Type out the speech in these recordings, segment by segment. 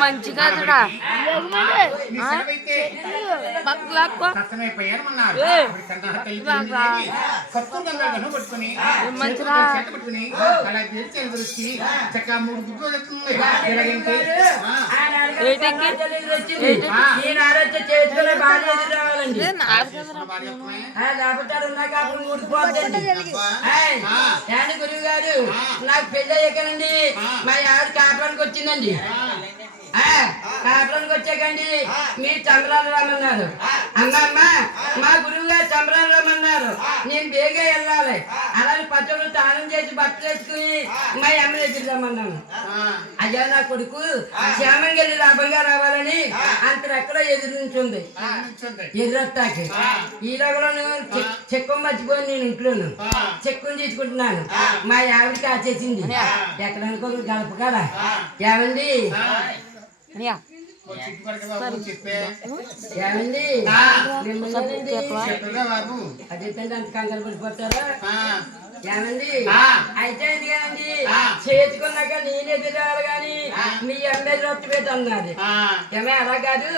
మంచిగా గురువు గారు నాకు పెళ్ళి అయ్యాకనండి మా ఆవిడ కాపురానికి వచ్చిందండి. కాపురానికి వచ్చాకండి మీరు చంద్రాలు రమ్మన్నారు. అమ్మమ్మ మా గురువు గారు చంద్రాలు రమ్మన్నారు. నేను బేగా వెళ్ళాలి. అలాగే పచ్చళ్ళు స్నానం చేసి బట్టలు వేసుకుని మా అమ్మ దగ్గర రమ్మన్నాను. అయ్యా నా కొడుకు శ్యామంగా వెళ్ళి లాభంగా రావాలని అంత ఎక్కడో ఎదురు నుంచుంది. ఎదురొత్తాకి ఈ లోపల చెక్కు మర్చిపోయి నేను ఇంట్లోను చెక్కుని తీసుకుంటున్నాను. మా ఆవిడ కాచేసింది ఎక్కడ అనుకో గడప కదా. ఏమండి ఏమండి అదే అంత కంగారు పడిపోతారా? ఏమండి అయితే కదండి చేసుకున్నాక నేనే తిరగాలి గాని మీ అమ్మేది రొట్టు పెట్టి అన్నది. ఏమే అలా కాదు,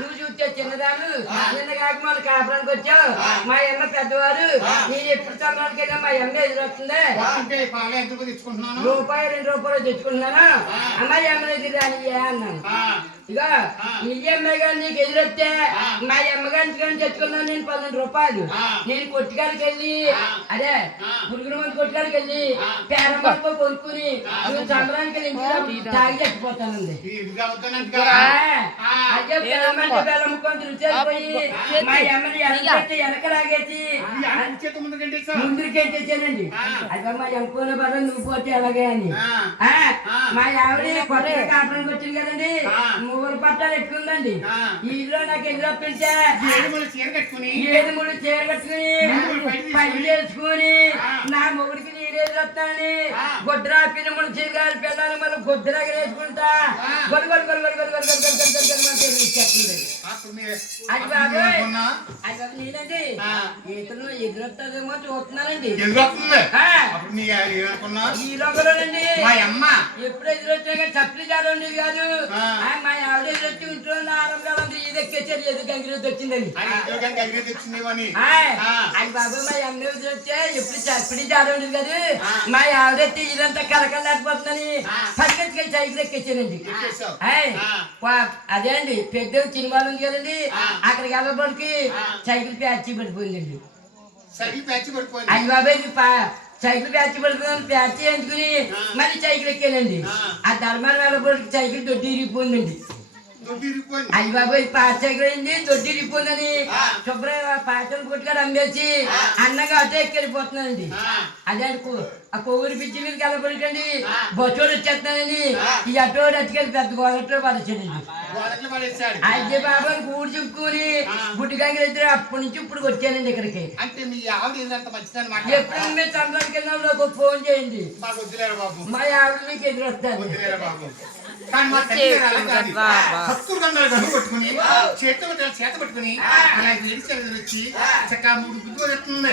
నువ్వు చూస్తే చిన్నదాను నిన్న కాక మన కాపురానికి వచ్చావు. మా అమ్మ పెద్దవారు నేను ఎప్పుడు చంద్రానికి వెళ్ళా మా అమ్మ ఎదురొస్తుంది. రూపాయి 2 రూపాయలు తెచ్చుకుంటున్నాను. అమ్మాయి అమ్మ దగ్గర అన్నాను. ఇక మీ అమ్మాయి గారు నీకు ఎదురొస్తే మా అమ్మగారి తెచ్చుకున్నాను నేను 12 రూపాయలు. నేను కొట్టుకాడికి వెళ్ళి అదే పురుగుల మంది కొట్టుకాడికి వెళ్ళి పేరమ్మతో కొనుక్కుని నువ్వు చంద్రానికి వెళ్ళి తాగి చచ్చిపోతానండి. అదే బెల్లమంటే బెల్లమ్ముకొని రుచిపోయి మా అమ్మని వెనకలాగేసి ముందుకెట్టేసానండి. అదే మా ఎంకోన బల నువ్వు పోతే ఎలాగే అని మా ఆవిడ కొత్తగా కాపురానికి వచ్చింది కదండి. 3 పట్టాలు ఎక్కువందండి. ఈ ఇల్లు నాకు ఎదురొప్పించా 7 చీర కట్టుకుని పైలు వేసుకుని నా మొగుడికి నీరు ఎదురొస్తానని గొడ్రా పిల్లములు చీరగాలి పిల్లలు మళ్ళీ గొడ్డలాగా వేసుకుంటా గొడ్డు అది బాబోయ్ అది బాబు నేనండి ఈతను ఎదురొస్తుందేమో చూస్తున్నానండి. ఈ లోపలనండి ఎప్పుడు ఎదురొచ్చా చప్పలి జారు ఉండేది కాదు. మా ఆవిడ ఎదురొచ్చి ఇంట్లో ఆరంగా ఉంది. ఇది ఎక్కేసారు ఎదురు గంగిరెద్దు వచ్చిందండి. అది బాబు మా అమ్మ ఎదురొచ్చే ఎప్పుడు చప్పలి జారు ఉండేది కాదు. మా ఆవిడ ఇదంతా కలకలాడిపోతుందని పరిగెత్తుకెళ్ళి సైకిల్ ఎక్కేసానండి. అదే అండి పెద్ద సినిమాలు ఉంది కదండి అక్కడికి వెళ్ళబడికి సైకిల్ ప్యాచ్ పడిపోయిందండి. అది బాబాయ్ సైకిల్ ప్యాచ్ పడుతుందని ప్యాచ్ వేయించుకుని మళ్ళీ సైకిల్ ఎక్కానండి. ఆ ధర్మాలు వెళ్ళబడికి సైకిల్ దొడ్డి ఇరిగిపోయిందండి. అయ్యి బాబాయ్ పాత సైకిల్ అయింది దొడ్డి ఇరిగిపోయిందని శుభ్రంగా పాటలు కొట్టుకొని అమ్మేసి అన్నగా అటో ఎక్కెళ్ళిపోతున్నానండి. అదే ఆ కొవ్వూరి పిచ్చి మీద కలపడండి బొచ్చోడు వచ్చేస్తున్నానని ఈ అటోడు అట్టుకెళ్ళి పెద్ద గోదట్లో పడేసాడండి. అయితే బాబాయ్ కూడి చెప్పుకొని గుడ్డి గంగిరెద్దు అప్పటి నుంచి ఇప్పుడు వచ్చానండి ఇక్కడికి. ఎప్పుడు మీరు చంద్రానికి వెళ్ళినప్పుడు నాకు ఫోన్ చేయండి. మా ఆవిడ మీకు ఎదురొస్తాను. చేత పట్టుకుని అలా వచ్చి చక్కగా 3 గుడ్డు వస్తుంది.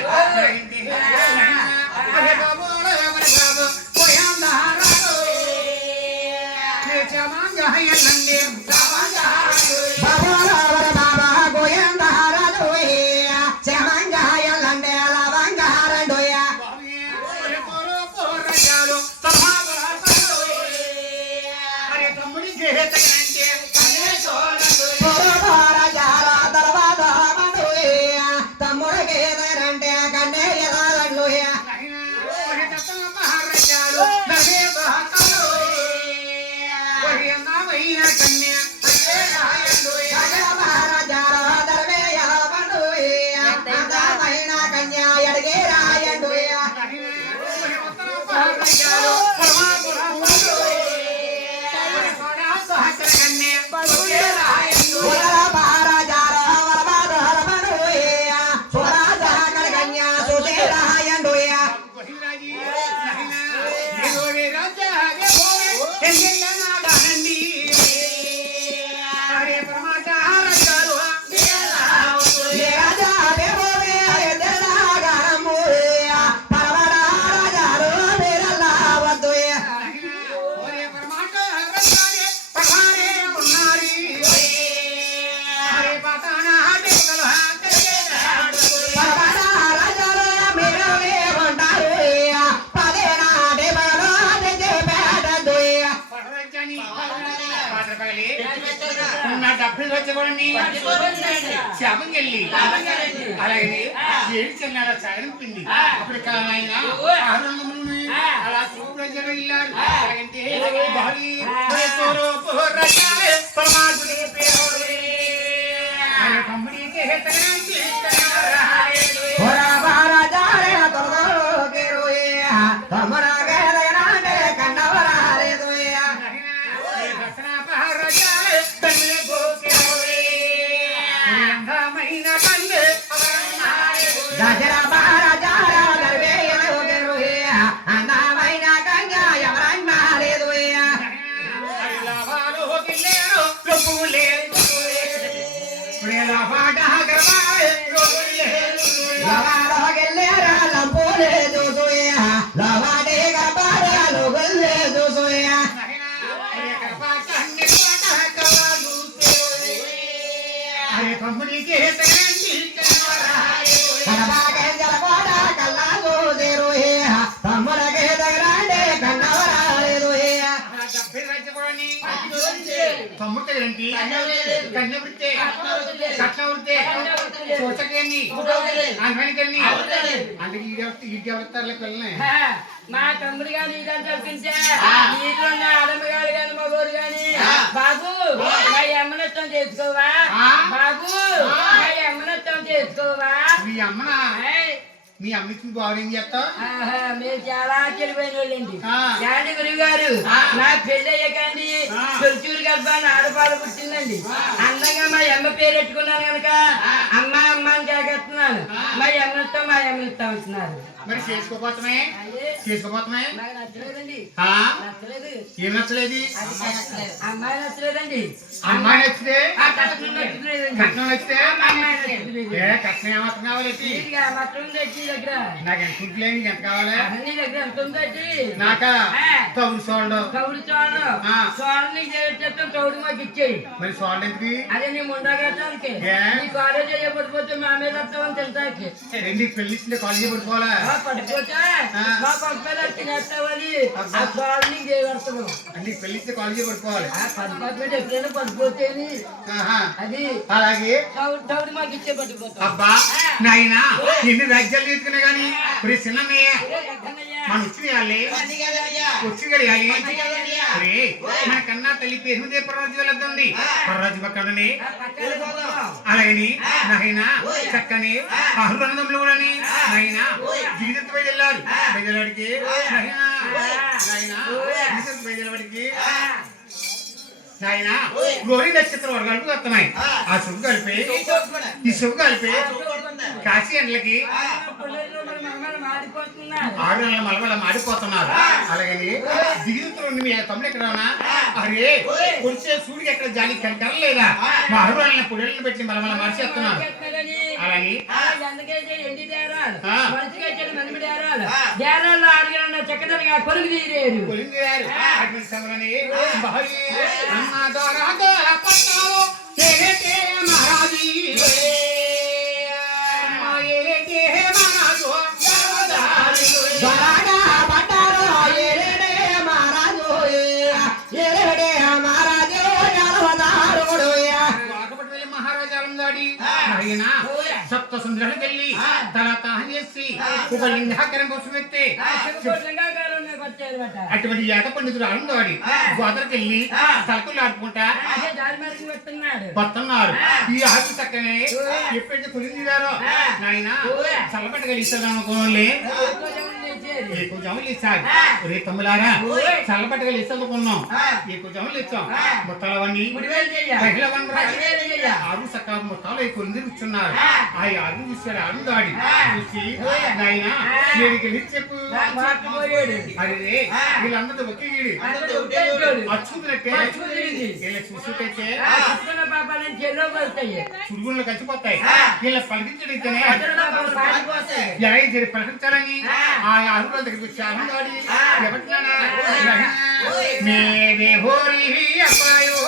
నా డబ్బులు వచ్చి శాపం వెళ్ళి అలాగే ఏడు చిన్న సాయం పిండి అప్పుడు ఆయన ఆనందములు అలా చూపులు వెళ్ళారు అలాగంటే పరమాత్ముడి పేరు కంపెనీకి తమ్ముడేంటి కన్య వృత్తే కట్న వృత్తే సోచకేని ఆన్వనికని అందుకే ఈ అవతారాలకు వెళ్ళనే మా తమ్ముడు గాని ఇదంతా తెలిసే నీలో ఉన్న ఆడమగాడు గాని మగోడు గాని బాబు మా అమ్మనత్వం చేసుకోవా బాబు మా అమ్మనత్వం చేసుకోవా మీ అమ్మనా మీ అమ్మకి బాగు ఏం చేస్తావు మీరు చాలా తెలివైన వాళ్ళండి గాంధీ గురువు గారు నా పెళ్లి అయ్యాకండి తొలిచూరు గర్భాన్ని ఆడపాలు పుట్టిందండి అందంగా మా అమ్మ పేరు పెట్టుకున్నాను కనుక అమ్మ అమ్మ అని కాకెత్తున్నాను మా అమ్మతో మా అమ్మనిస్తా ఉంటున్నారు మరి చేసుకోపోతామే నాకు నచ్చలేదండి నచ్చలేదు ఏం నచ్చలేదు అమ్మాయి నచ్చలేదండి అమ్మాయి నచ్చితే కట్నం నచ్చలేదండి కట్నం ఏమవుతున్నావు మాత్రం తెచ్చి దగ్గర నాకు ఎంత ఉంటలేదు ఎంత కావాలి నీ దగ్గర ఎంత ఉందండి నాకా తౌడు సోళ్ళు తౌడు చోళ్ళు చోళ్ళు నీకు చేస్తాం తౌడు మాకు ఇచ్చేయి మరి సోళ్ళు ఎందుకు అదే నీ ముండా కట్టానికి నీ కాలేజ్ చేయబడిపోతే మా మీద వస్తామని తెలుసాకి రెండు పెళ్లి కాలేజీ పడుకోవాలా పడిపోతే మా పంపేదా తినేస్తామని ఆ చోళ్ళు నీకు చేయబడతాము అన్ని పెళ్లి కాలేజీ పడుకోవాలి పడిపోతే ఎప్పుడైనా పడిపోతే అది అలాగే తౌడు మాకు ఇచ్చే పడిపోతాం అబ్బా నాయనా ఎన్ని రాజ్యాలు తీసుకున్నా గానీ ఇప్పుడు చిన్నయ్య మన వచ్చినాయాలి వచ్చి గడియాలి మన కన్నా తల్లి పేరు పర్రాజు వెళ్ళొద్దండి పర్రాజు పక్కనని అలాగని నాయనా చక్కని ఆహ్లాదంలో కూడా నాయనా జీవిత బయలుదేరారు బయలుదేరాడికి నాయనా జీవిత బయలుదేరాడికి నాయన గోరి నక్షత్రం వర్గాలకు వస్తున్నాయి ఆ శుభ కలిపి ఈ శుభ కలిపి కాశీ ఎండ్లకి 6 నెలల మలమల మాడిపోతున్నారు అలాగని దిగుతున్న మీ తమ్ముడు ఎక్కడ ఉన్నా అరే కొంచెం సూడికి ఎక్కడ జాలి కనకరలేదా మా 6 నెలల పుడలను పెట్టి మలమల మార్చేస్తున్నారు అలాని సప్త సుందరుడు వెళ్ళి తర్వాత చేసి ఒక లింగాకరం కోసం ఎత్తే అటువంటి ఏట పండితుడు ఆనందవాడి గోదరికి వెళ్ళి తలకులు ఆడుకుంటా వస్తున్నారు ఈ ఆకు చక్కనే ఎప్పుడైతే కొలిందిగారో నాయన చల్లబట్టగలిస్తాను అనుకోలే ఎక్కువ జములు ఇచ్చారు రే తమ్ములారా చల్లబట్టగలి ఇస్తానుకున్నాం ఎక్కువ జములు ఇచ్చాం మొత్తాలవన్నీ ఆరు చక్కగా మొత్తాలు ఎక్కువ కూర్చున్నారు ఆ ఆరు చూసారు ఆనందాడి చూసి నాయన నేను చెప్పు అరే వీళ్ళందరూ ఒకే అచ్చుకున్నట్టే చూసుకైతే చురుగుళ్ళు కలిసిపోతాయి వీళ్ళ పలికించడితేనే ఎలా పలికించాలని ఆ ఆరు దగ్గరికి వచ్చి ఆనందాడి ఎవరినా మేరే హోరీ అబ్బాయో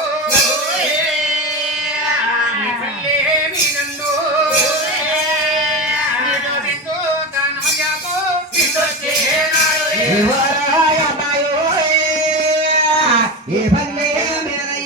ये भले मेरा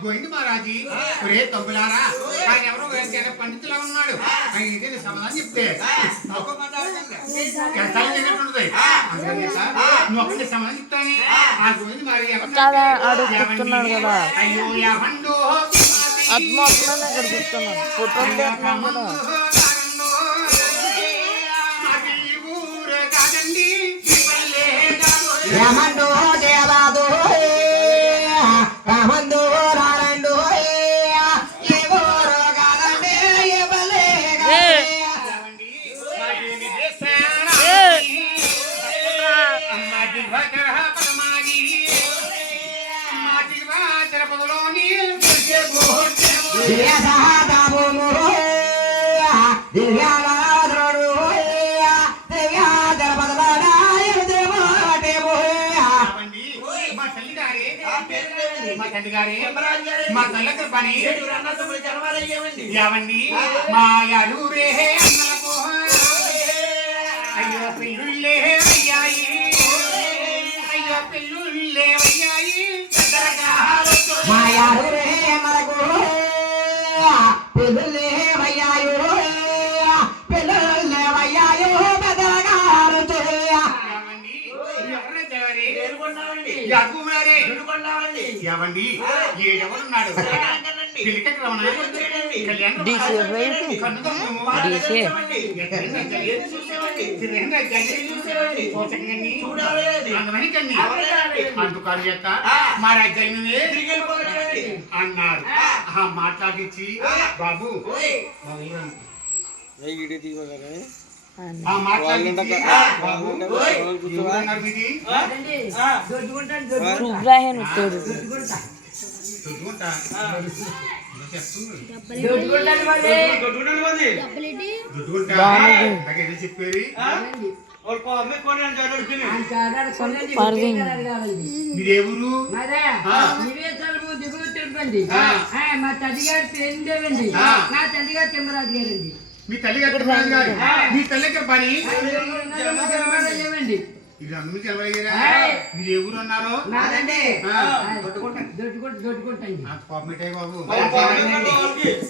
గోవింద మహారాజీ ఒరే తొంపులారా ఆయన ఎవరో పండితులా ఉన్నాడు ఆయన ఏదైనా సమాధానం చెప్తే నువ్వు అక్కడ సమాధానం చెప్తానే ఆ గోవింద మహారాజు అయ్యో యావండు కాదండి మా తల్లకి పని యావండి మా యాలూరే అన్నలకు అయ్యో పిల్లుళ్ళే అయ్యాయి అయ్యో పిల్లుళ్ళే అయ్యాయి మా యాలూరే మనకు పిల్లుళ్ళే అయ్యాయో పిల్లుళ్ళే అయ్యాయో పెద్దగారు యావండి ఏడెవరున్నాడు అందుకారు చేత మా రాజ్యాన్ని అన్నారు మాట్లాడించి బాబు చెప్పేది మీరేవురు మా తల్లిగారు పేరుండేవండి నా తల్లిగారు తిమ్మరాజు గారండి మీ తల్లిగారు తిమ్మరాజు గారు మీ తల్లిగారు పని ఇది అందరూ తెలవలేదా మీరు ఏ ఊరు అన్నారు పాపమిటాయి బాబు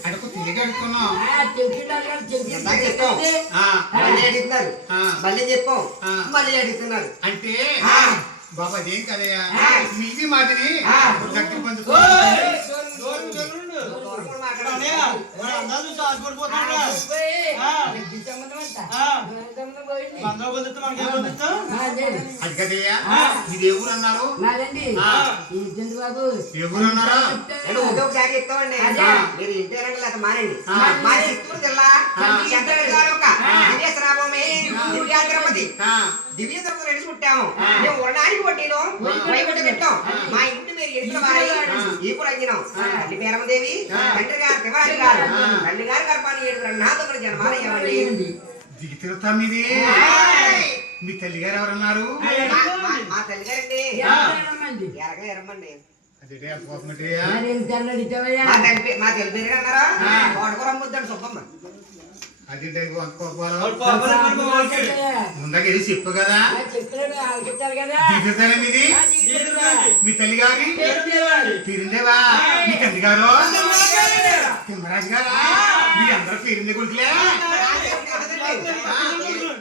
అడుగు తిరిగి అడుగుతున్నాం మళ్ళీ చెప్పాం మళ్ళీ అడుగుతున్నారు అంటే బాబా అదేం కదయ్యా మీది మాదిరి దగ్గర పంచుకో అది కదయ్యా మీరు ఏ ఊరు అన్నారు ఏ ఊరు అన్నారా ఒకసారి చెప్తామండి మీరు ఇంటేనండి లేదా మానండి మా చిత్తూరు జిల్లా దివ్యాద్రపతి దివ్య తిరుపతి రెడ్డి పుట్టాము మేము ఉరణానికి కొట్టిను వైకుంఠ పెట్టాం మా ఇంటి మీరు ఎడుతున్న వారి ఈ కూడా అంగినాం తల్లి పేరమదేవి తండ్రి గారు తిమ్మరాజు గారు తల్లి గారు గర్భాన్ని 7 బ్రహ్మాంతములు జన్మాలయ్యామండి దిగితిరుతా మీది మీ తల్లి గారు ఎవరన్నారు మా తల్లి గారండి ఎరగండి మా తెలుగు పేరు అన్నారా కోటకూర అమ్ముద్దండి సుబ్బమ్మ అది ముందుగా ఇది చెప్పు కదా దిగుతారా మీది మీ తల్లి గారి తీరిందేవా మీ తల్లి గారు తిమ్మరాజు గారా మీ అందరూ తీరిందే కొడుకులే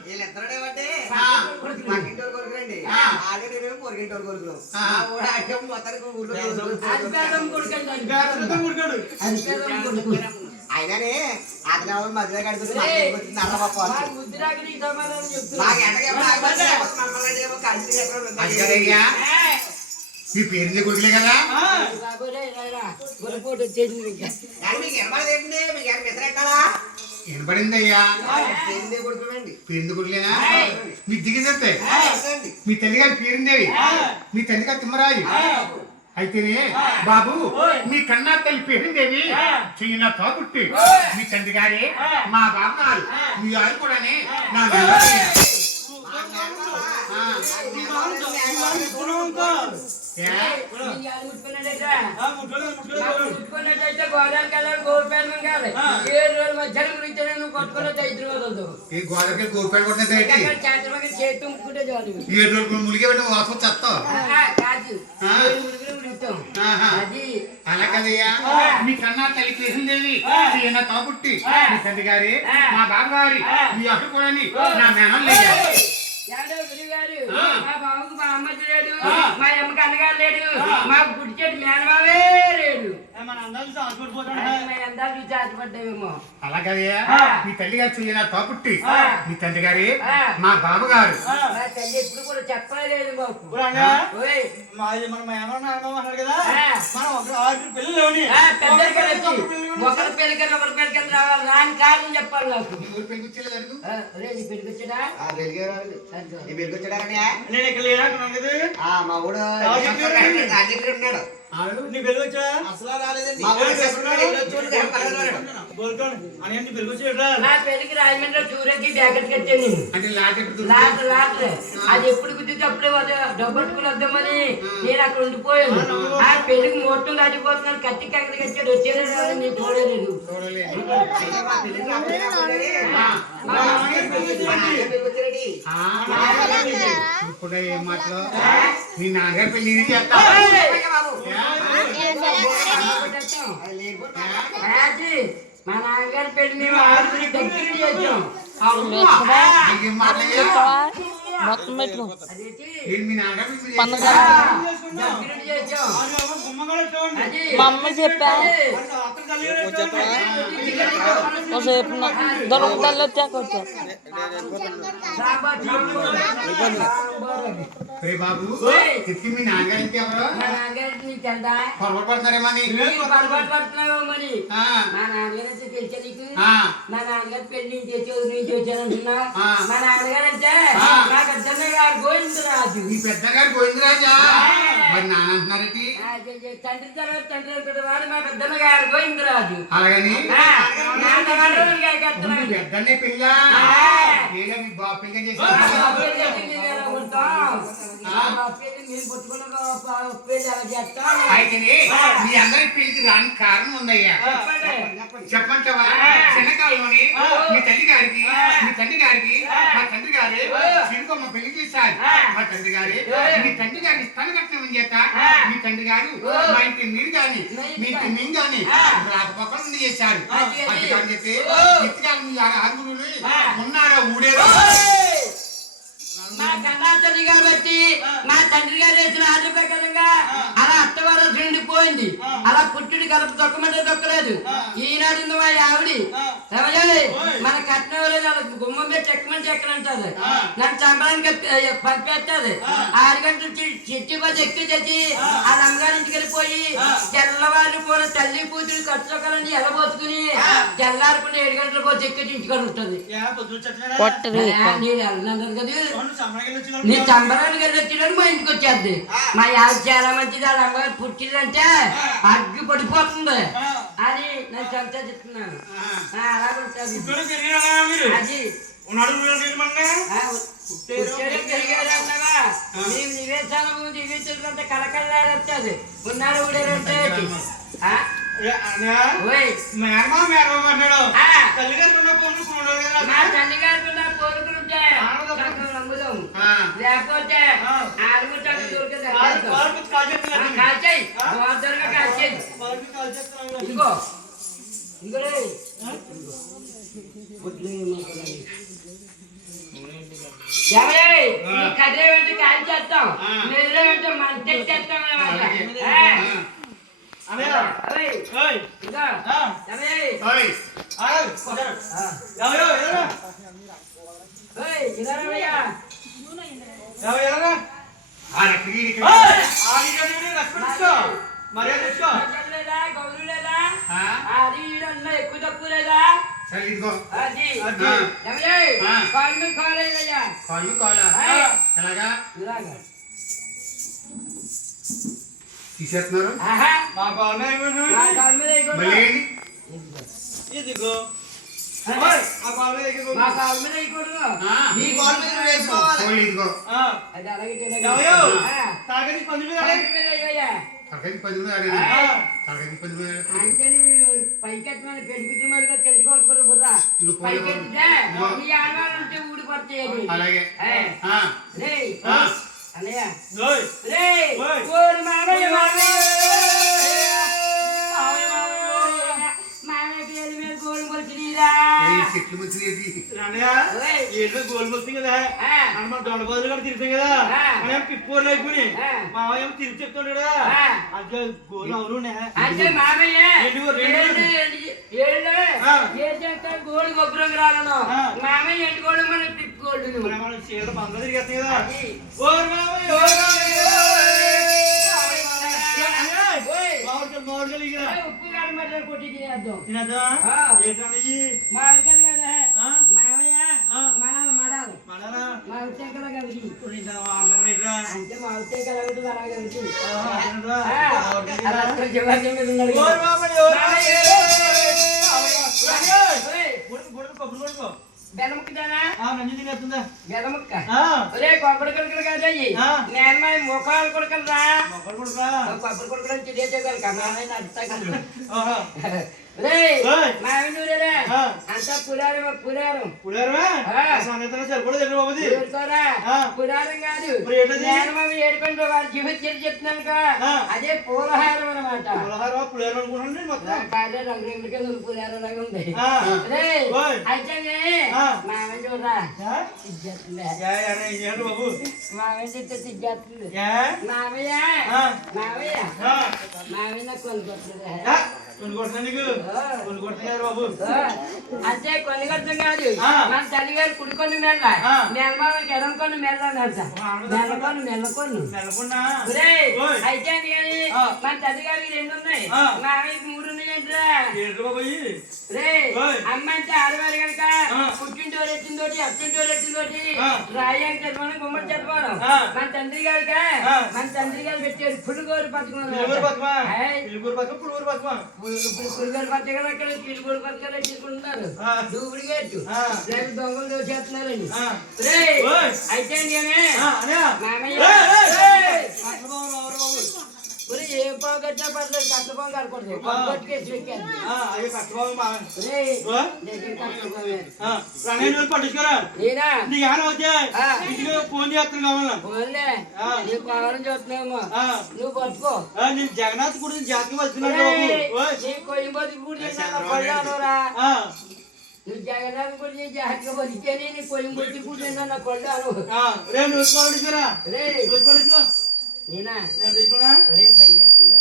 వీళ్ళిద్దరు ఏమంటే పక్కింటోరు కొడుకురండి ఆడే నేను పొరిగింటోరు కొడుకులు మొత్తానికి ఊర్లో అయినానే అతను ఎవరు మధ్యలో కడుతుంది మీ పేరు కొడుకులే కదా వినపడిందయ్యా పేరు కొడుకులేనా మీ దిగిందంతే మీ తల్లి గారి పేరుండేవి మీ తల్లి గారు తిమ్మరాజు అయితేనే బాబు మీ కన్నా తల్లి పేరుండేవి చిన్న తోపుట్టి మీ తండ్రి గారే మా బాబు గారు మీ వారు కూడానే నా గోదావరి గోపేట ములిగే వాసం చేస్తావు అలా కదయ్యా మీ కన్నా తల్లి కృష్ణదేవి చిన్న తోపుట్టి మీ తండ్రి గారి మా బాబు గారి మీ అక్క కూడా నా మేనం లేదు మా బాబుకు మా అమ్మ లేడు మా అమ్మకి అన్నగారు లేడు మా గుడి చెట్టు మేనమావే లేడు ఆశపడ్డావేమో అలా కదయ్యా మీ తల్లి గారు చెయ్యి నా తోపుట్టి మీ తండ్రి గారి మా బాబు గారు మా తల్లి ఎప్పుడు కూడా చెప్పలేదు మాకు ఒకరి పెళ్ళికని ఒకరి పెళ్ళికని రావాలి రాని కారణం చెప్పాలి నాకు పెళ్ళికొచ్చాడా మా ఊడు ఉన్నాడు నా పెళ్లికి రాజమండ్రి చూరకి బ్యాకెట్ కట్టాను అది ఎప్పుడు కుదిరితే అప్పుడే డబ్బట్టుకుని వద్దామని నేను అక్కడ ఉండిపోయాను ఆ పెళ్లికి మొత్తం దాటిపోతున్నాను కత్తి కక్కడి కట్టాడు వచ్చేది నేను చూడలేదు ఇప్పుడు ఏం మాటలు మీ నాన్నగారు పెళ్లి చేస్తా మా నాన్నగారి పెళ్లి మేము ఆరుగురి దగ్గర చేసాం మొత్తం పెట్టు మీ నాన్నగారు మా అమ్మ చెప్పా దొరకదల్లో వచ్చా బాబు ఎత్తి మీ నాన్నగారు ఇంటి ఎవరు పొరపాటు పడతారేమని పొరపాటు పడుతున్నావు మరి మా నాన్నగారు అంటే తెలుసా నీకు మా నాన్నగారు పెళ్లి నుంచి వచ్చానంటున్నా మా నాన్నగారు అంటే మా పెద్దన్నగారు గోవిందరాజు మీ పెద్దగారు గోవిందరాజా మరి నాన్న అంటున్నారేంటి తండ్రి తర్వాత తండ్రి వాడు మా పెద్దన్నగారు గోవిందరాజు అలాగని పెద్దనే పెద్దన్నే పెళ్ళ మీ బాబు పెళ్ళి చేసి అయితేనే మీ అందరి పెళ్లికి రాని కారణం ఉందయ్యా చెప్పంటావా చిన్నకాలంలోని మీ తల్లి గారికి మీ తండ్రి గారికి మా తండ్రి గారు చిరుకొమ్మ పెళ్లి చేశారు మా తండ్రి గారు మీ తండ్రి గారిని స్థాన కట్టడం చేత మీ తండ్రి గారు మా ఇంటి మీరు గాని మీ ఇంటి మేము గాని రాకపోకలు ఉండి చేశారు అందుకని చెప్పి ఎత్తుకాలు మీ ఆరుగురు ఉన్నారా ఊడేరో మా కన్నా తల్లి కాబట్టి మా తండ్రి గారు వేసిన ఆర్డర్ ప్రకారంగా అలా అత్తవారు నిండిపోయింది అలా పుట్టిడి కలుపు దొక్కమంటే దొక్కలేదు ఈనాడు మా ఆవిడి మన కట్నం గుమ్మం పెట్టి ఎక్కమని ఎక్కనంటది నన్ను చంపడానికి పంపేస్తుంది 6 గంటలు చిట్టి పది ఎక్కి తెచ్చి వాళ్ళ అమ్మగారింటికి వెళ్ళిపోయి తెల్లవారు కూడా తల్లి కూతురు కట్టుకోవాలని ఎలబోసుకుని తెల్లారకుండా 7 గంటల పోతే ఎక్కి ఇంటికి ఉంటుంది నీ చంబరానికి వెళ్ళి వచ్చినాడు మా ఇంటికి వచ్చేద్ది మా యాద చాలా మంచిది వాళ్ళ అమ్మగారు పుట్టిందంటే అగ్గి పడిపోతుంది అని నేను సంతోషిస్తున్నాను అలా ఉంటుంది అది మేము నివేశానం నివేశంటే కలకల్లాడొస్తుంది ఉన్నాడు ఊడేరంటే తల్లిగారికి కోరుకుంటే లేకపోతే కాల్చాయి కాల్చాయి ఇంకో ఇంకో ఎవరే కదిరే వెంట కాల్ చేస్తాం నిద్ర వెంట మంట చేస్తాం అన్నమాట ఎక్కువ తక్కువ లేదా అది కాళ్ళు కాలేదయ్యా తీసేస్తున్నారు మా కాళ్ళ మీద ఇదిగో మా కాళ్ళ మీద వేయకూడదు నీ కాల్ మీద నువ్వు వేసుకోవాలి. ఇదిగో అది అలాగే తాగని పంది మీద తరగతి 10 అంటే పైకెత్తమని పెరుగుతుంది మరి తెలుసుకోవచ్చు బుర్రా పైకెత్తితే ఈ ఆడవాళ్ళు ఉంటే ఊడిపడతాయి అలాగే అన్నయ్య రే ఓరి మామయ్య చెట్లు వచ్చినాయి గోల్ మొత్తం కదా మన దొండ బదులు కూడా తిరుగుతాం కదా మనం పిప్పోర్లు అయిపోయి మామయ్య తిరిగి చెప్తాడు కదా అంటే గోలు అవును అంటే మామయ్య గోల్డ్ గొప్పరం రాలను మామయ్య ఎండు గోల్డ్ మన పిప్ గోల్డ్ మన చీరలు బంద తిరిగేస్తాయి కదా ఉప్పు కాదు మరి కొట్టి తినేద్దాం తినదా మామిడికాయలు కదా మామయ్య మడాలి మడాలి మామిడికాయ కదా కలిగి అంటే మామిడికాయ కదా ఉంటుంది అలా కలిగి బెల్లముక్కదానా బెల్లముక్క ఒరే కొబ్బరి కొడుకులు కాదయ్యి నేను మా ముఖాలు కొడుకులరా కొబ్బరి కొడుకులు అని తెలియజేయగలక మామయ్య అర్థం మామిడూరేరా అంతా పురారం పురారం కాదు నేను మామి ఏడుకుంటూ వారి జీవితం చెప్తున్నాను అదే పూలహారం అనమాట కాదే రంగు రంగుల కింద పురారం లాగా ఉంది అయితే మామయ్య చూడరా మామయ్య చెప్తే సిగ్గేస్తుంది మామయ్య మామయ్య మామయ్య నాకు కొనుక్కొస్తుంది అంటే కొన్ని కొట్టం కాదు మన తల్లి గారు కుడుకొని మెల్ల నెలమామకి ఎడంకొని మెల్లనంట మెల్లకొన్ను అయితే మన తల్లి గారికి 2 ఉన్నాయి మామయ్యకి 3 ఉన్నాయంటరా రే అమ్మ అంటే ఆడవారు కనుక పుట్టింటోరు ఎత్తిందోటి అత్తింటోరు ఎత్తిందోటి రాయానికి చదవడం గుమ్మడి చదవడం మన తండ్రి గారు పెట్టారు పులుగోరు పులుగోరు పచ్చగా అక్కడ పిలుగోరు పచ్చగా తీసుకుంటున్నారు డూప్లికేట్ దొంగలు దోచేస్తున్నారని అయితే మామయ్య ఏ పావు కట్టినా పర్లేదు కట్ల పావు కడకూడదు పట్టించుకోరా ఫోన్ చేస్తాను నీకు కావాలని చూస్తున్నామో నువ్వు పట్టుకో నేను జగన్నాథ్ కూడా జాతకం వస్తున్నాడు కొయ్యంబోతు కూడా కొళ్ళానురా నువ్వు జగన్నాథ్ కూడా జాతకం వస్తేనే నీ కొయ్యంబోతు కూడా నా కొళ్ళాను నేనా ఒరే భయవేస్తుందా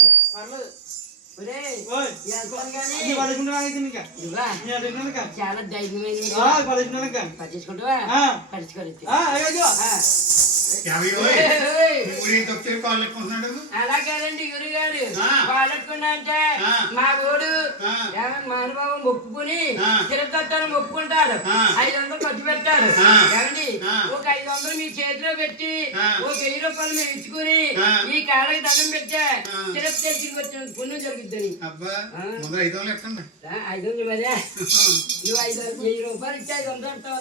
చాలా ధైర్యమైన పట్టించుకుంటావా అలా కాదండి గురుగారు వాళ్ళకున్నా అంటే మా ఊడు మహానుభావం మొక్కుకుని తిరుపతి మొక్కుకుంటారు 500 ఖర్చు పెట్టారు ఏమండి ఒక 500 మీ చేతిలో పెట్టి ఒక 1000 రూపాయలు మేము ఇచ్చుకుని ఈ కాళ్ళకి దండం పెట్టా తిరుపతి తిరిగి వచ్చిన పుణ్యం జరుగుతుంది 500 మరే నువ్వు 1000 రూపాయలు ఇచ్చి 500 పెడతావు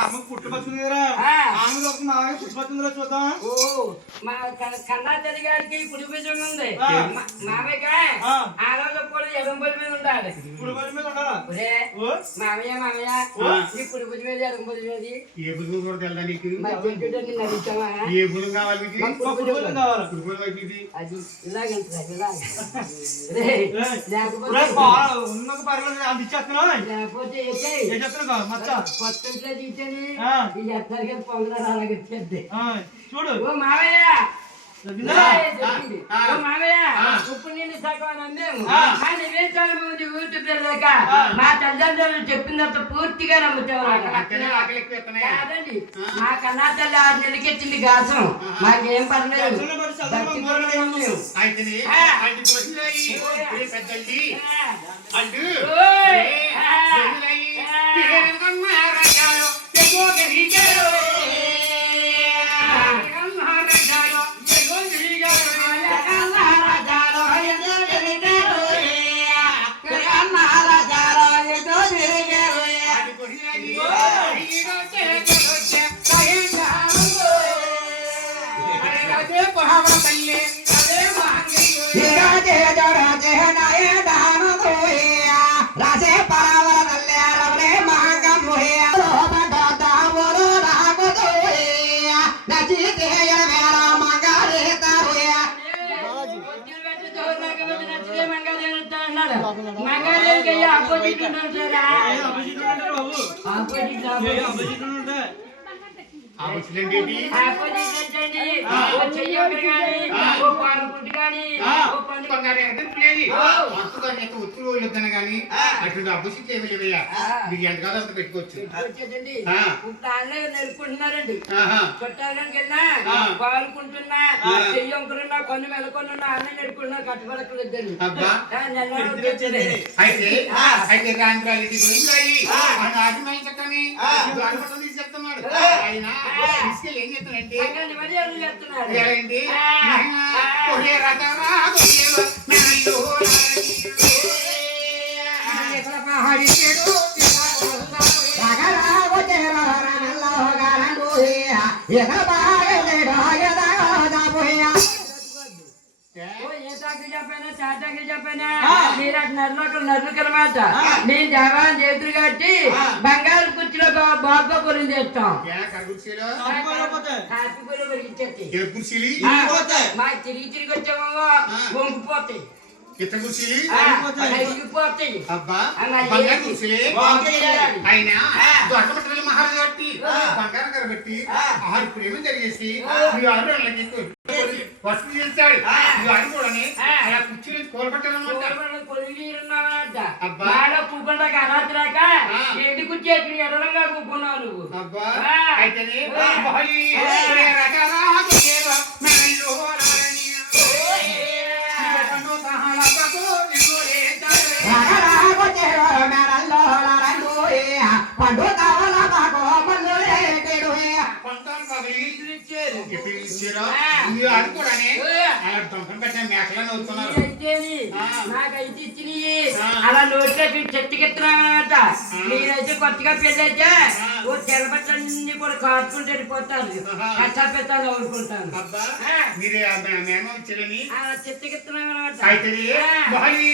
అమ్మ పుట్టుకొచ్చింది కదా పుట్టుకొచ్చిందిరా చూద్దాం మా కన్నా తల్లి గారికి కుడి భుజం ఉంది మామయ్య ఆ రోజు కూడా ఎడం భుజం మీద ఉండాలి మామయ్య నీ కుడి భుజం మీద ఎడం భుజం మీద ఏ భుజం కూడా తెలదా నీకు నడిచావా ఏ భుజం కావాలి అది ఇలాగంటే లేకపోతే ఏంటని ఆ. ఈ ఎత్తడికి పొంగనాలు అలాగే వచ్చేద్ది చూడు ఓ మావయ్య తగ్గిందా? చెప్పింది. ఓ మావయ్య ఉప్పు నీళ్ళు సగం అమ్మేము నువ్వేం చాలా మంది యూట్యూబ్ లేక మా తల్లిదండ్రులు చెప్పిందంత పూర్తిగా నమ్ముతావు అక్కడే ఆకలి ఎక్కువ ఎత్తనాయి. కాదండి మా కన్నా తల్లి 6 నెలలకెచ్చింది గాసం మాకేం పర్లేదు భక్తి కూడా నమ్మేము. అయితేనే అడ్డు పోసినాయి. ఏ పెద్దల్లి అడ్డు ఓయ్. పోసినాయి. వీరకన్నా రాజాలో ఎగో గరిగారు. వీరకన్నా రాజాలో ఎగో గరిగారు. అడ్డు పోసినాయి. ఈగో చేతులొచ్చే సాయంకాలం. అదే పహావ తల్లి అదే మహంగయ్యో. మంగాదేవికి ఆపోజిట్ ఉంటారా ఆపోజిట్ అభిజిత్ ఉంటే ఆ ముసలిండేటి ఆపోజిట్ అంటే ఓ చెయ్యొకరు గాని ఓ పాలకుంటు గాని ఓ పండు బంగారు ఎదురులేదు. అంతగా నీకు ఉత్తు రోజులు వద్దను కానీ అటువంటి అభిషేక్ ఏమి లేవయ్యా. మీకు ఎంత కాదు అంత పెట్టుకోవచ్చు. వచ్చేదండి ఆ. ఇప్పుడు అన్నయ్య నరుకుంటున్నారండి ఆహా. చుట్టాలకు వెళ్ళినా పాలుకుంటున్నా చెయ్యొకరున్నా కొన్ని మెలకొనున్నా అన్నయ్య నరుకుంటున్నా కట్టుబడకలు ఇద్దరు అబ్బా. వచ్చేది అయితే రాంద్రాలు ఆశమాయి చక్కని గడపడం తీసి చెప్తున్నాడు. ఆయన తీసుకెళ్ళి ఏం చెప్తానంటే మరి ఎవరు చేస్తున్నారు ఏంటి ఒరే రకరా నర్లుకనమాట నేను దేవాన్ని చేతులు కట్టి బంగారు కుర్చీలో బాగా కొలు చేస్తాం కాసిపూలు పెరిగించేస్తాయి కుర్చీలు మా తిరిగి తిరిగి వచ్చామో వంగిపోతాయి ఇత కుర్చీలు అరిగిపోతాయి అబ్బా బంగారు కుర్చీలే ఆయన దొరకబట్టాలి మహారాజు బట్టి బంగారం కరబట్టి ఆరు ప్రేమ జరిగేసి ఈ ఆరు వాళ్ళకి వసతి చేస్తాడు ఈ ఆరు కూడా అలా కుర్చీలు కోలబట్టాలన్నమాట. అబ్బా. ఎండి కూర్చేసి ఎడలంగా కూకున్నావు నువ్వు అబ్బా అయితేనే బహళీ రకాల కుర్చీలు మెడలో రాణి. ఇవన్నీ సహలతకు పంతాలు పగిలి ఎప్పుడు ఇచ్చారో ఈ ఆరు కూడా అలా దొంగ పెట్టే మేకలను అవుతున్నారు. నాకైతే ఇచ్చినవి అలా నోట్లో చెట్టుకెత్తున్నామన్నమాట. మీరైతే కొత్తగా పెళ్ళైతే ఓ తెరబట్టలన్నీ కూడా కాచుకుంటూ వెళ్ళిపోతారు. కష్టాలు ఊరుకుంటాను అబ్బా మీరే మేమో ఇచ్చారని అలా చెట్టుకెత్తున్నామన్నమాట. అయితే బహళీ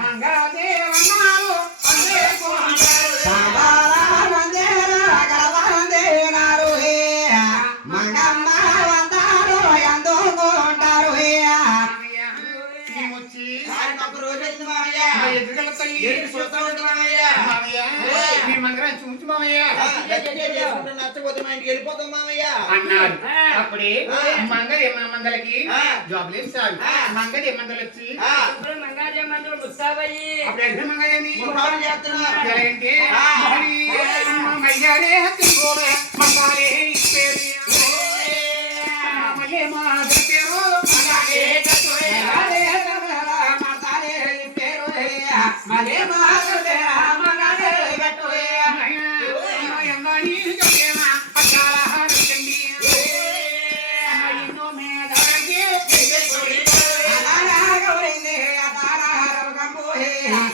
మంగళదేవన్నారు అందే ఎదురుగల తల్లి మామయ్య మీ మంగళం చూసి మామయ్య అన్నారు. అప్పుడే మంగళకి జాబ్ లేదు సార్. మంగళ వచ్చి ఇప్పుడు మంగాదేమంటారు ముస్తాబయ్యి అప్పుడు ఎక్కడ మంగళని ఏంటి మయ్యారే తింగోడే మంగాలే ఇప్పేది మళ్ళీ మా పేరు మంగాలే మలే